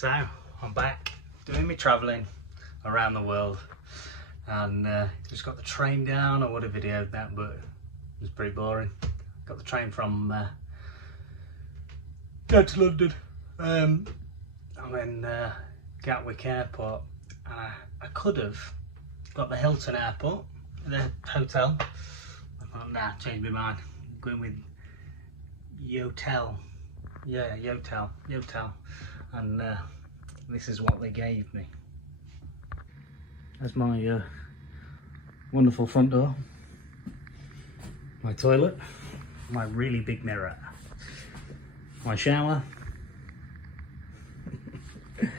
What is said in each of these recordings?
So I'm back doing my travelling around the world, and just got the train down. I would have videoed that, but it was pretty boring. Got the train from down to London. I'm in Gatwick Airport. I could have got the Hilton Airport, the hotel. I thought, nah, changed my mind. I'm going with Yotel. Yeah, Yotel. And this is what they gave me. That's my wonderful front door, my toilet, my really big mirror, my shower, and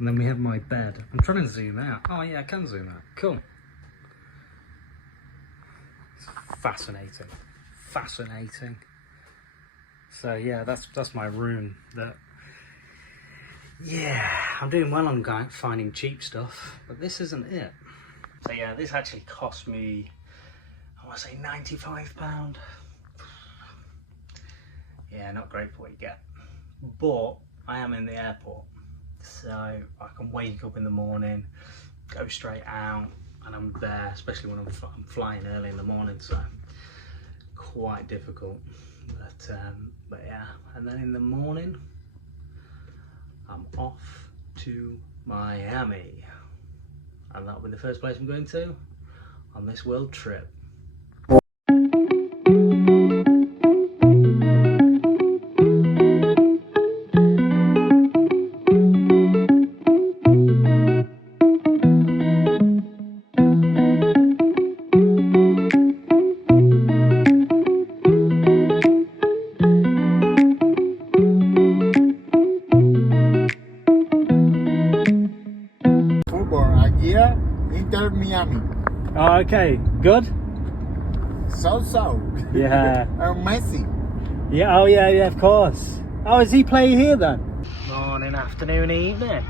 then we have my bed. I'm trying to zoom out. Oh yeah, I can zoom out. Cool. It's fascinating. So yeah, that's my room. Yeah, I'm doing well on finding cheap stuff, but this isn't it. So yeah, this actually cost me, I want to say £95. Yeah, not great for what you get. But I am in the airport, so I can wake up in the morning, go straight out, and I'm there, especially when I'm flying early in the morning, so quite difficult. But yeah, and then in the morning, I'm off to Miami, and that'll be the first place I'm going to on this world trip. Inter Miami. Oh, okay, good. So. Yeah. Messi. Yeah. Oh, yeah. Of course. Oh, is he playing here then? Morning, afternoon, evening.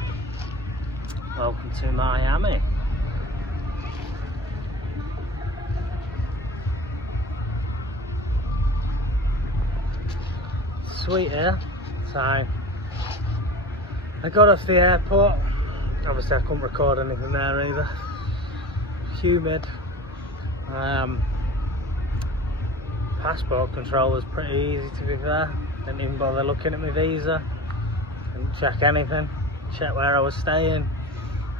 Welcome to Miami. Sweet here. So I got off the airport. Obviously I couldn't record anything there either. Humid. Passport control was pretty easy, to be fair. Didn't even bother looking at my visa. Didn't check anything. Check where I was staying.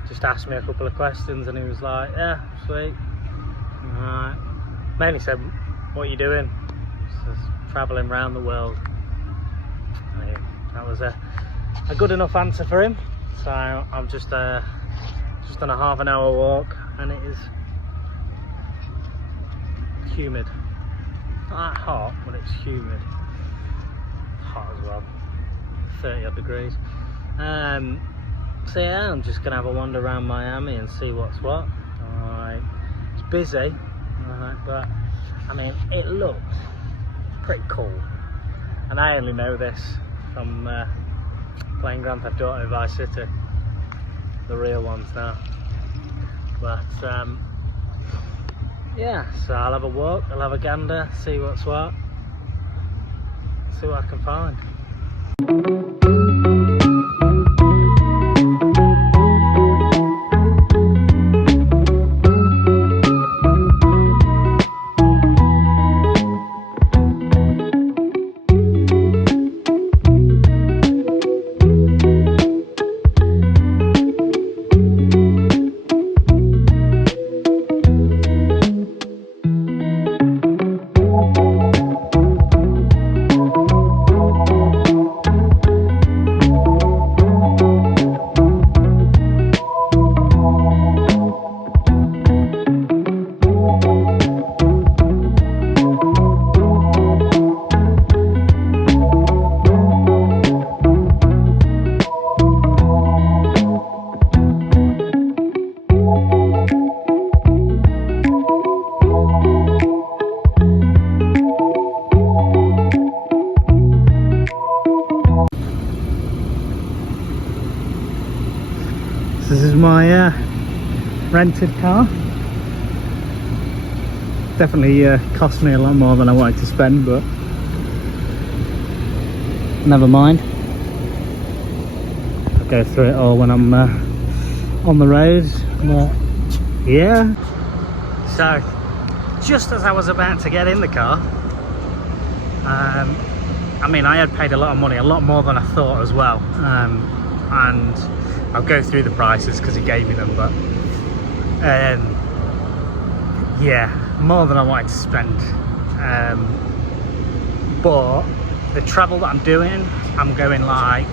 Just asked me a couple of questions and he was like, yeah, sweet. Alright. Mainly said, what are you doing? Just travelling around the world. That was a good enough answer for him. So I'm just on a half an hour walk, and it is humid. Not that hot, but it's humid. Hot as well. 30 odd degrees. So yeah, I'm just gonna have a wander around Miami and see what's what. Alright. It's busy, but I mean it looks pretty cool. And I only know this from playing Grand Theft Auto Vice City, the real ones now. But yeah, so I'll have a walk, I'll have a gander, see what's what, see what I can find. This is my rented car. Definitely cost me a lot more than I wanted to spend, but never mind. go through it all when I'm on the road. But yeah. So just as I was about to get in the car, I mean, I had paid a lot of money, a lot more than I thought as well. And I'll go through the prices because he gave me them, but yeah, more than I wanted to spend. But the travel that I'm doing, I'm going like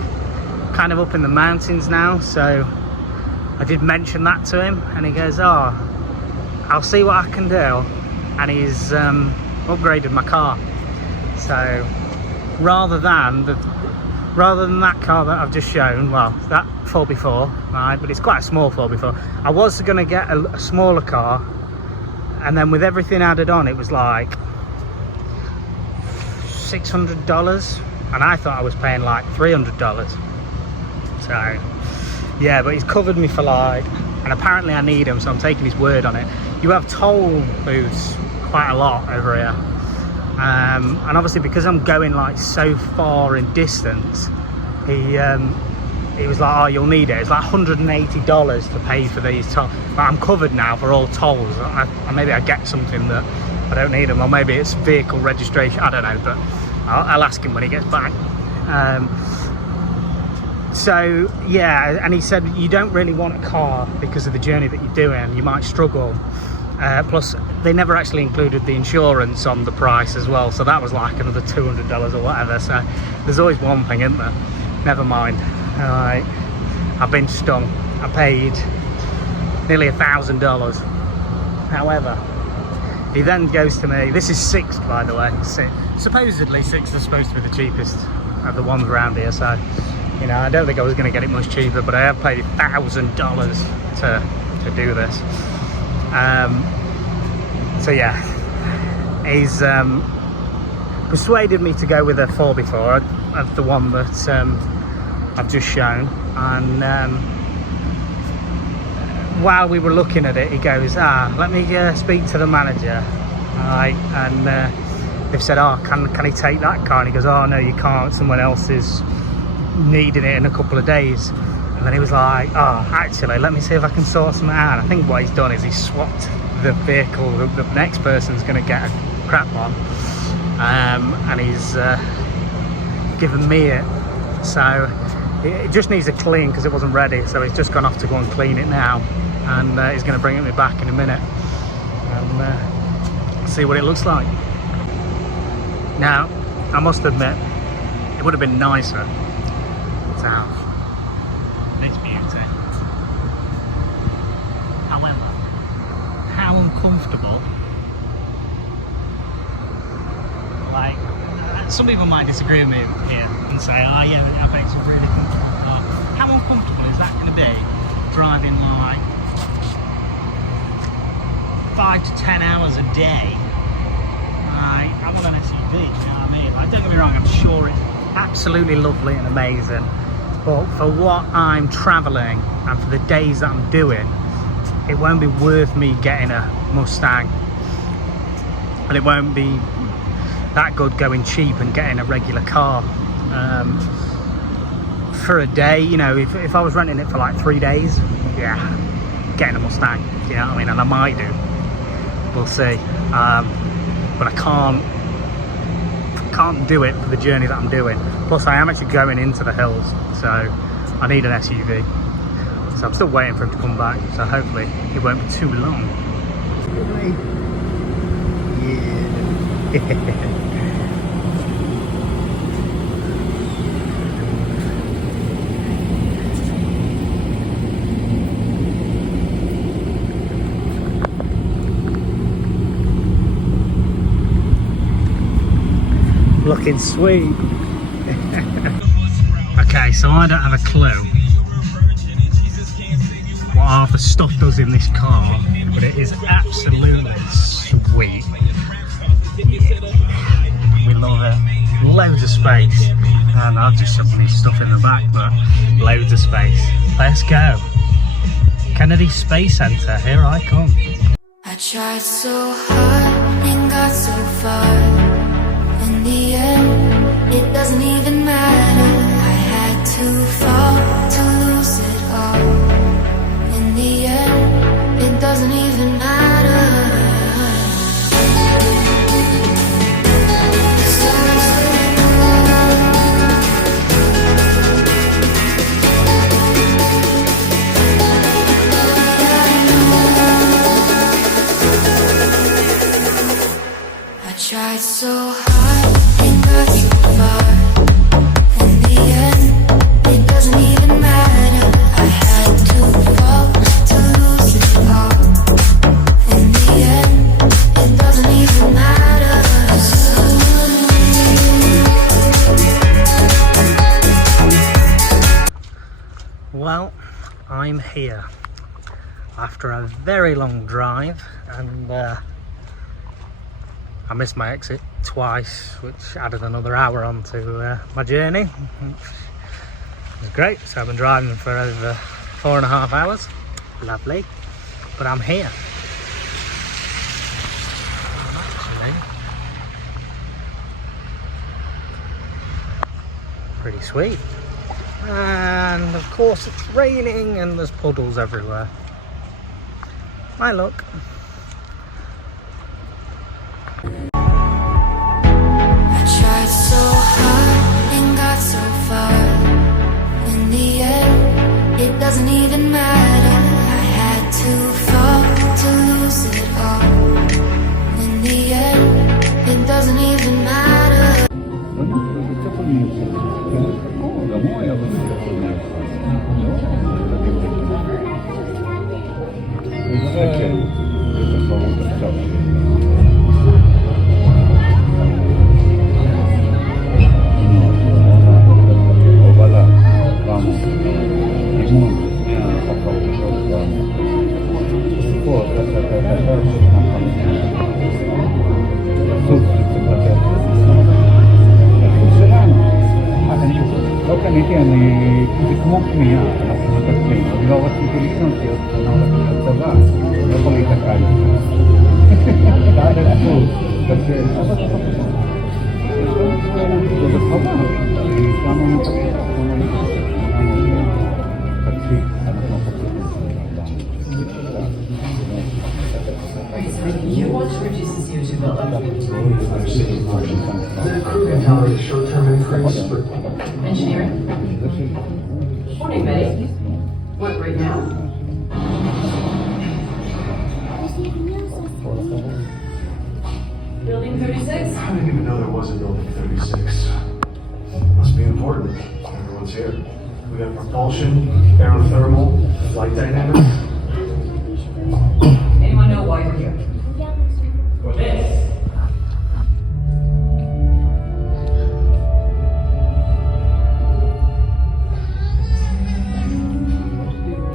kind of up in the mountains now, so I did mention that to him, and he goes, oh, I'll see what I can do, and he's upgraded my car. So rather than that car that I've just shown, well, that 4x4, right, but it's quite a small 4x4. I was going to get a smaller car, and then with everything added on, it was like $600, and I thought I was paying like $300. So yeah, but he's covered me for like, and apparently I need him, so I'm taking his word on it. You have toll booths quite a lot over here, and obviously because I'm going like so far in distance, he was like, oh, you'll need it. It's like $180 to pay for these tolls, but I'm covered now for all tolls. Maybe I get something that I don't need them, or maybe it's vehicle registration, I don't know, but I'll ask him when he gets back. So yeah, and he said you don't really want a car because of the journey that you're doing, you might struggle. Plus they never actually included the insurance on the price as well, so that was like another $200 or whatever. So there's always one thing, isn't there? Never mind. Alright, I've been stung. I paid nearly $1,000. However, he then goes to me, this is Sixt, by the way. Supposedly Sixt is supposed to be the cheapest of the ones around here, so you know, I don't think I was going to get it much cheaper, but I have paid $1,000 to do this. So yeah, he's persuaded me to go with a 4x4 of the one that I've just shown. And while we were looking at it, he goes, let me speak to the manager. Alright, and they've said, oh, can he take that car? And he goes, oh no, you can't, someone else is needing it in a couple of days. And then he was like, oh, actually, let me see if I can sort something out. And I think what he's done is he's swapped the vehicle. The next person's going to get a crap one, and he's given me it. So it just needs a clean because it wasn't ready, so he's just gone off to go and clean it now, and he's going to bring it back in a minute and see what it looks like. Now I must admit, it would have been nicer to have this beauty. However, how uncomfortable, like, some people might disagree with me here and say, oh yeah, I bet it's a really comfortable car. How uncomfortable is that going to be driving like 5 to 10 hours a day? I want an SUV, you know what I mean? Like, don't get me wrong, I'm sure it's absolutely lovely and amazing, but for what I'm travelling and for the days that I'm doing, it won't be worth me getting a Mustang, and it won't be that good going cheap and getting a regular car for a day. You know, if I was renting it for like 3 days, yeah, getting a Mustang, you know what I mean? And I might do, we'll see, but I can't do it for the journey that I'm doing. Plus I am actually going into the hills, so I need an SUV. So I'm still waiting for him to come back, so hopefully it won't be too long. Yeah. Looking sweet. Okay, so I don't have a clue what half the stuff does in this car, but it is absolutely sweet. We love it. Loads of space, and I've just shoved this stuff in the back, but loads of space. Let's go. Kennedy Space Center, here I come. I tried so hard and got so far. In the end, it doesn't even matter. I had to fall to lose. I'm here after a very long drive, and I missed my exit twice, which added another hour onto my journey, which was great. So I've been driving for over 4.5 hours. Lovely. But I'm here. Actually, pretty sweet. And of course it's raining and there's puddles everywhere. My luck. I tried so hard and got so far. In the end, it doesn't even matter. I had to fall to lose it all. In the end, it doesn't even matter. You want to reduce the CO2 buildup? The crew can tolerate a short-term increase, but... Engineering? Morning, Betty. What, right now? Building 36? I didn't even know there was a building 36. Must be important. Everyone's here. We got propulsion, aerothermal, flight dynamics. Anyone know why you're here? For this.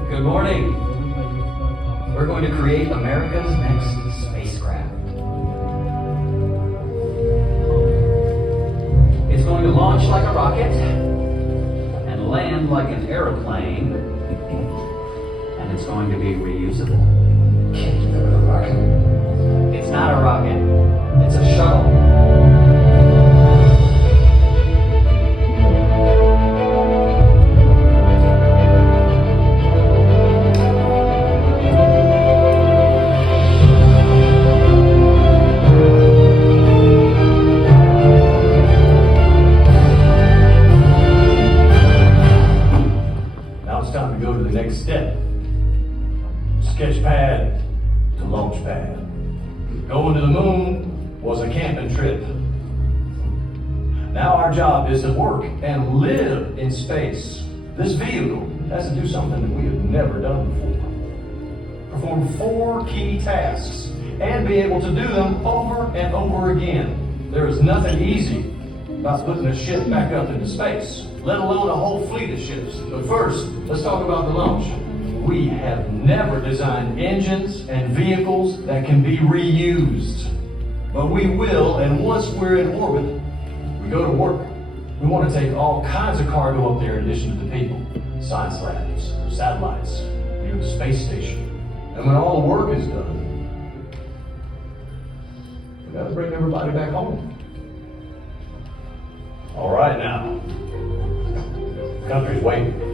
Good morning. We're going to create America's next spacecraft. It's going to launch like a rocket and land like an airplane, and it's going to be reusable. Can't do that with a rocket. It's not a rocket. It's a shuttle. Next step. Sketch pad to launch pad. Going to the moon was a camping trip. Now our job is to work and live in space. This vehicle has to do something that we have never done before. Perform 4 key tasks and be able to do them over and over again. There is nothing easy about putting a ship back up into space, let alone a whole fleet of ships. But first, let's talk about the launch. We have never designed engines and vehicles that can be reused. But we will, and once we're in orbit, we go to work. We want to take all kinds of cargo up there in addition to the people. Science labs, satellites, even the space station. And when all the work is done, we gotta bring everybody back home. All right now, the country's waiting.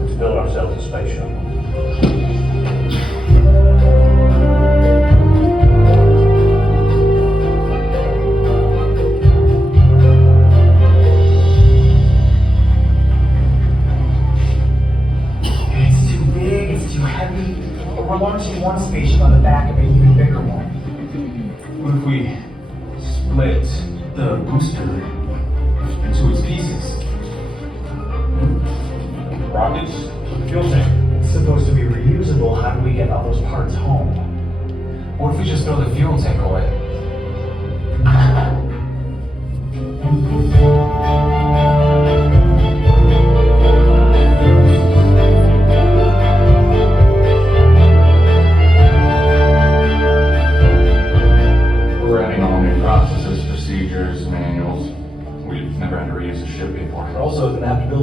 Let's build ourselves a space shuttle. It's too big, it's too heavy. We're launching one spaceship on the back of an even bigger one. What if we split the booster into its pieces? Rockets with the fuel tank. It's supposed to be reusable. How do we get all those parts home? What if we just throw the fuel tank away?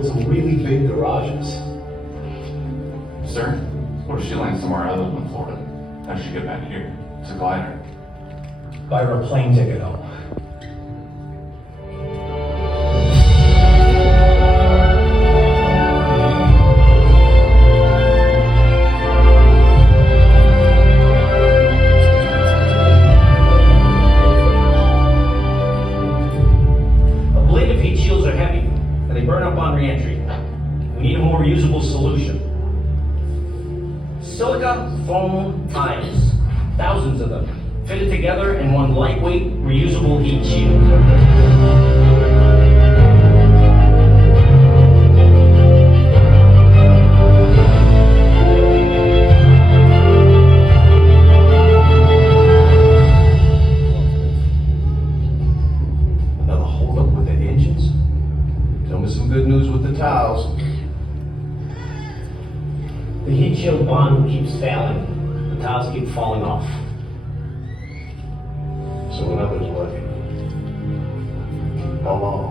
build some really big garages. Sir, what if she lands somewhere other than Florida? How does she get back here? It's a glider. Buy her a plane ticket home. Ablative heat shields are heavy, and they burn up on re-entry. We need a more reusable solution. Silica foam tiles, thousands of them, fitted together in one lightweight, reusable heat shield. Another holdup with the engines? Tell me some good news with the tiles. The heat shield bond keeps failing. The tiles keep falling off. So in others, what? How long?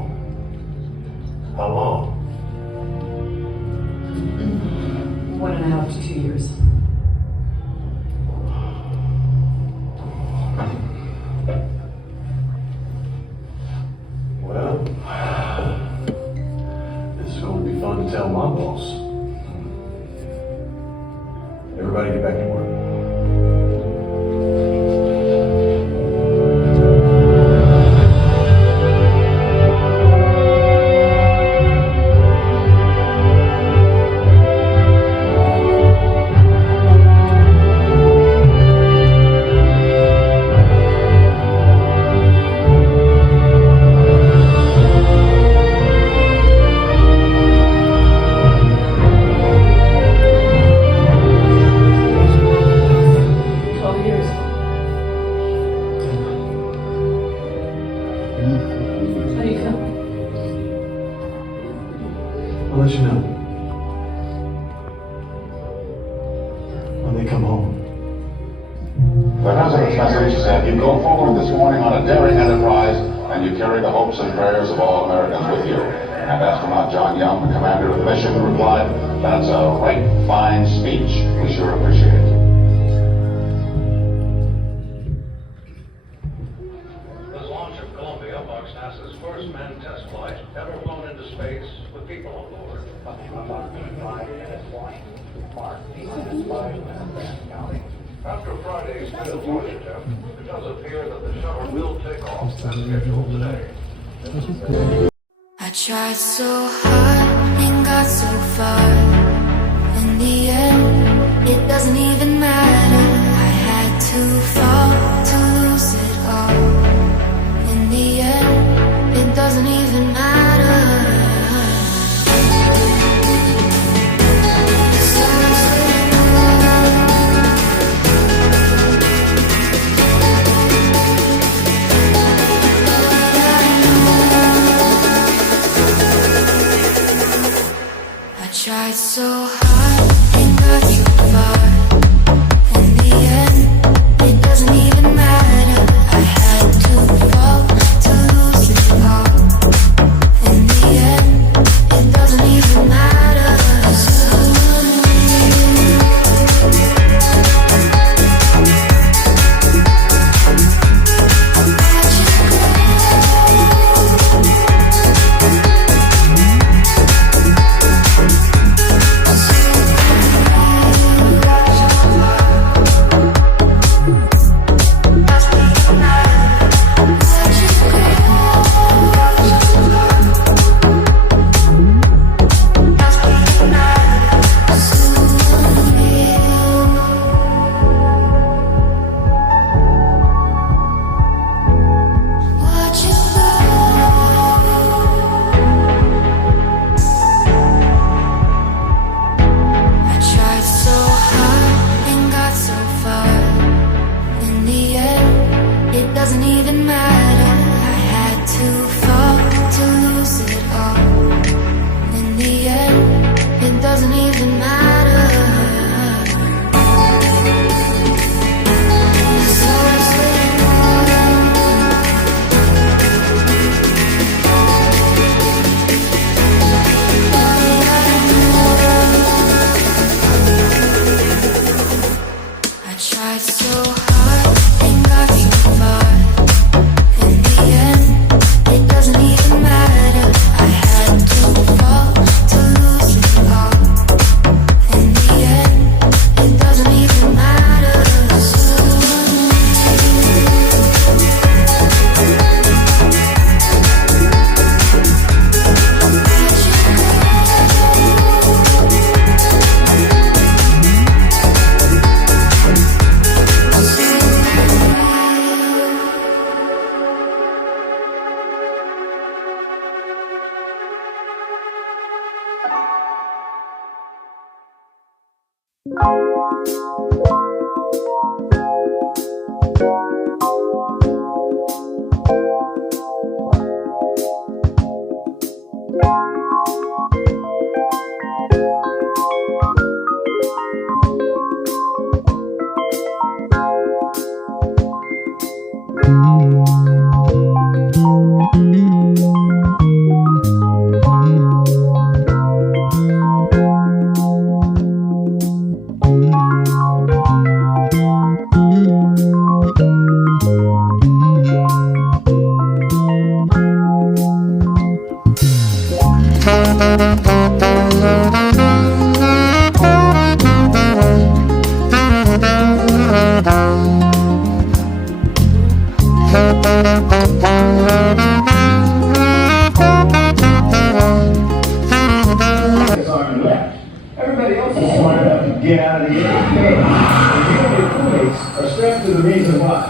How long? 1.5 to 2 years. Well, this is going to be fun to tell my boss. Everybody get back to work. I'll let you know. When they come home. The President's message said, "You go forward this morning on a daring enterprise, and you carry the hopes and prayers of all Americans with you." And astronaut John Young, the commander of the mission, replied, "That's a right fine speech. We sure appreciate it." This launch of Columbia marks NASA's first manned test flight ever flown into space with people on board. After Friday's failed launch attempt, it does appear that the shuttle will take off as scheduled today. I tried so hard and got so far. In the end, it doesn't even matter. I had to fall to lose it all. In the end, it doesn't even matter. I tried so Everybody else is smart enough to get out of the air. And you and your crewmates are strapped to the reason why.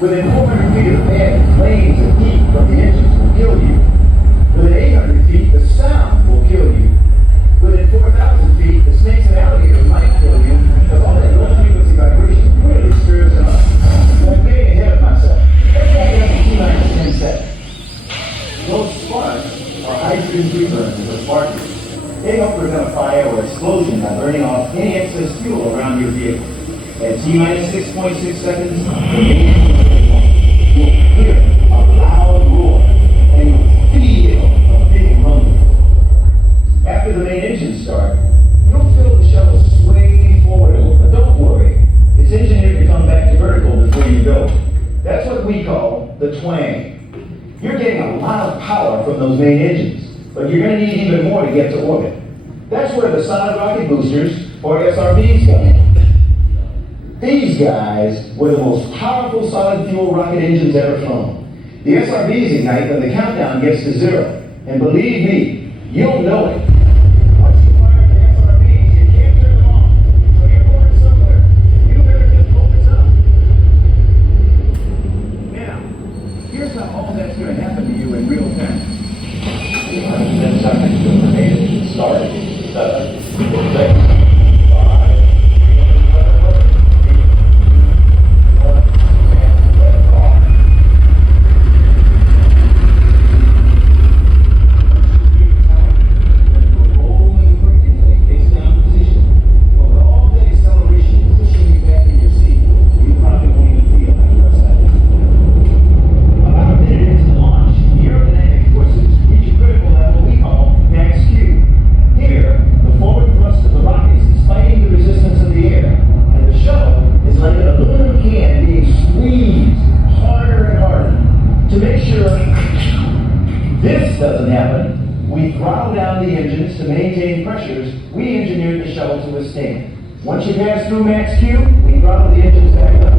Within 400 feet of the pad, flames and heat from the engines will kill you. Within 800 feet, the sound will kill you. Within 4,000 feet, the snakes and alligators might kill you, because all that low frequency vibration really stirs them up. I'm getting ahead of myself. Let's back up to T-minus 10 seconds. Those sparks are hydrogen reburns or sparkers. They help prevent a fire or explosion by burning off any excess fuel around your vehicle. At T-minus 6.6 seconds, the main engine will hear a loud roar, and you'll feel a big rumble. After the main engine start, you'll feel the shuttle sway forward a little, but don't worry. It's engineered to come back to vertical before you go. That's what we call the twang. You're getting a lot of power from those main engines, but you're going to need even more to get to orbit. That's where the solid rocket boosters, or SRBs, come in. These guys were the most powerful solid fuel rocket engines ever flown. The SRBs ignite when the countdown gets to 0. And believe me, you'll know it. Once you fire the SRBs, you can't turn them off. So you're going somewhere. You better just focus up. Now, here's how all that's going to happen to you in real time. 10 seconds to remain. Start. 7, 6. Doesn't happen, we throttle down the engines to maintain pressures we engineered the shuttle to withstand. Once you pass through max Q, we throttle the engines back up.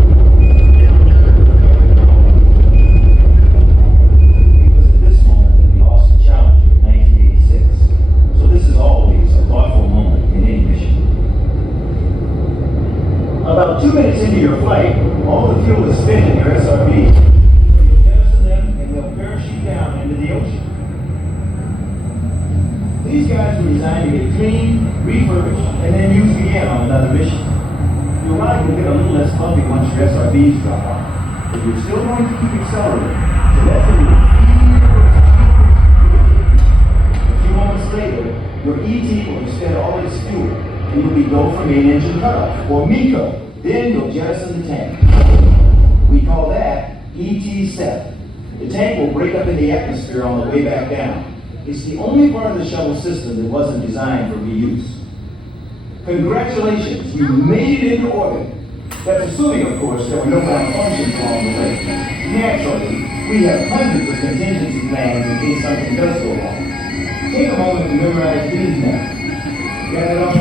It was at this moment that the Austin Challenger in 1986. So this is always a thoughtful moment in any mission. About 2 minutes into your flight, all the fuel is spent in your SRB. So you'll jettison them and they'll parachute down into the ocean. These guys were designed to get cleaned, refurbished, and then used again on another mission. Your ride will get a little less bumpy once your SRBs drop off, but you're still going to keep accelerating. So that's a little A few moments later, your ET will expend all its fuel, and you'll be go for main engine cutoff, or MECO. Then you'll jettison the tank. We call that ET7. The tank will break up in the atmosphere on the way back down. It's the only part of the shuttle system that wasn't designed for reuse. Congratulations, you made it into orbit. That's assuming, of course, there were no malfunctions along the way. Naturally, we have hundreds of contingency plans in case something does go wrong. Take a moment to memorize these now. Got it all?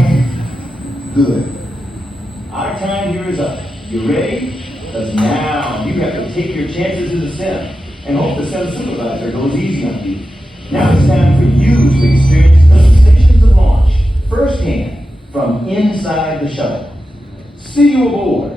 Good. Our time here is up. You ready? Because now you have to take your chances in the sim and hope the sim supervisor goes easy on you. Now it's time for you to experience the sensations of launch firsthand from inside the shuttle. See you aboard.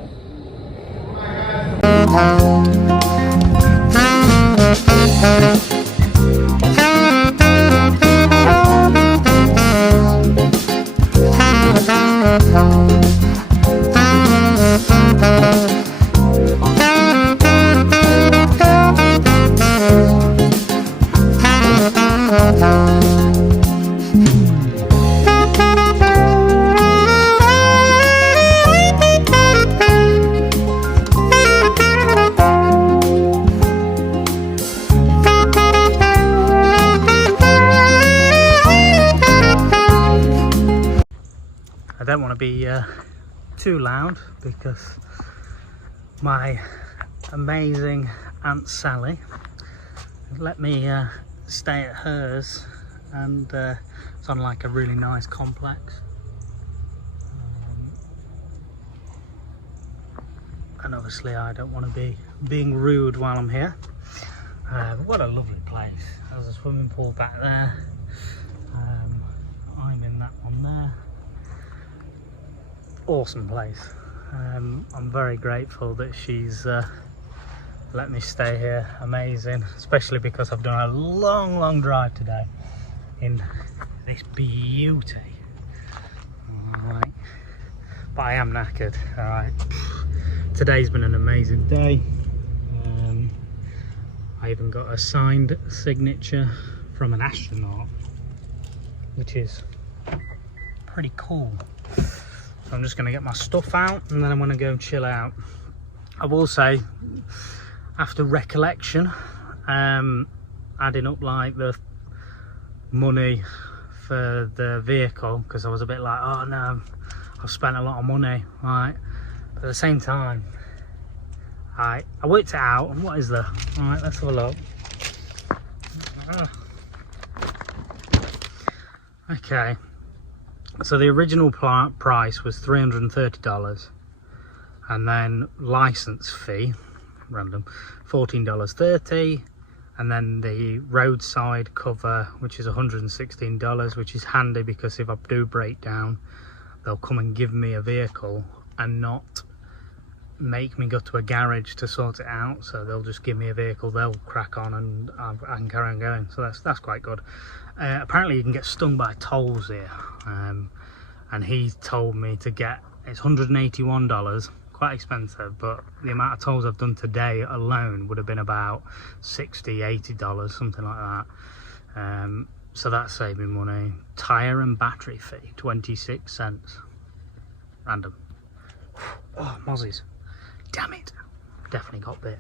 I don't want to be too loud because my amazing Aunt Sally let me stay at hers, and it's on like a really nice complex. And obviously I don't want to be being rude while I'm here. But what a lovely place. There's a swimming pool back there. I'm in that one there. Awesome place. I'm very grateful that she's let me stay here. Amazing, especially because I've done a long drive today in this beauty. Alright, but I am knackered. Alright, today's been an amazing day. I even got a signed signature from an astronaut, which is pretty cool. So I'm just going to get my stuff out and then I'm going to go chill out. I will say, after recollection, adding up like the money for the vehicle, because I was a bit like, oh no, I've spent a lot of money, right? But at the same time, I worked it out. What is there? All right, let's have a look. Okay, so the original price was $330, and then license fee, random, $14.30, and then the roadside cover, which is $116, which is handy because if I do break down, they'll come and give me a vehicle and not make me go to a garage to sort it out. So they'll just give me a vehicle, they'll crack on, and I can carry on going. So that's quite good. Apparently you can get stung by tolls here, and he told me to get, it's $181, quite expensive, but the amount of tolls I've done today alone would have been about $60-80, something like that. So that's saving money. Tire and battery fee, 26 cents. Random. Oh, mozzies. Damn it. Definitely got bit.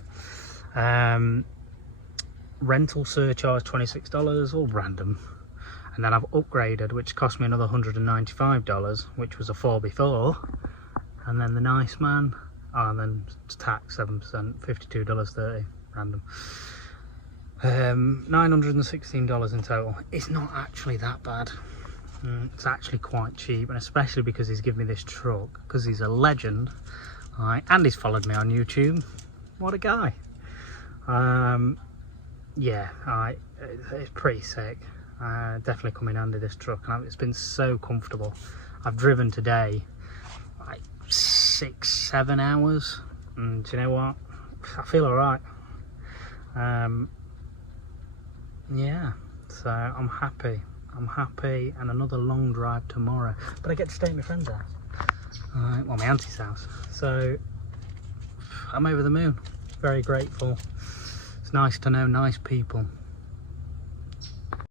Rental surcharge, $26, all random. And then I've upgraded, which cost me another $195, which was a 4 before. And then the nice man, and then tax 7%, $52.30, random. $916 in total. It's not actually that bad. It's actually quite cheap, and especially because he's given me this truck, because he's a legend, right? And he's followed me on YouTube. What a guy. Yeah, it's pretty sick. Definitely come in handy, this truck, and it's been so comfortable. I've driven today like 6-7 hours, and do you know what, I feel all right. Yeah, so I'm happy, and another long drive tomorrow, but I get to stay at my friend's house, well, my auntie's house, so I'm over the moon. Very grateful. It's nice to know nice people.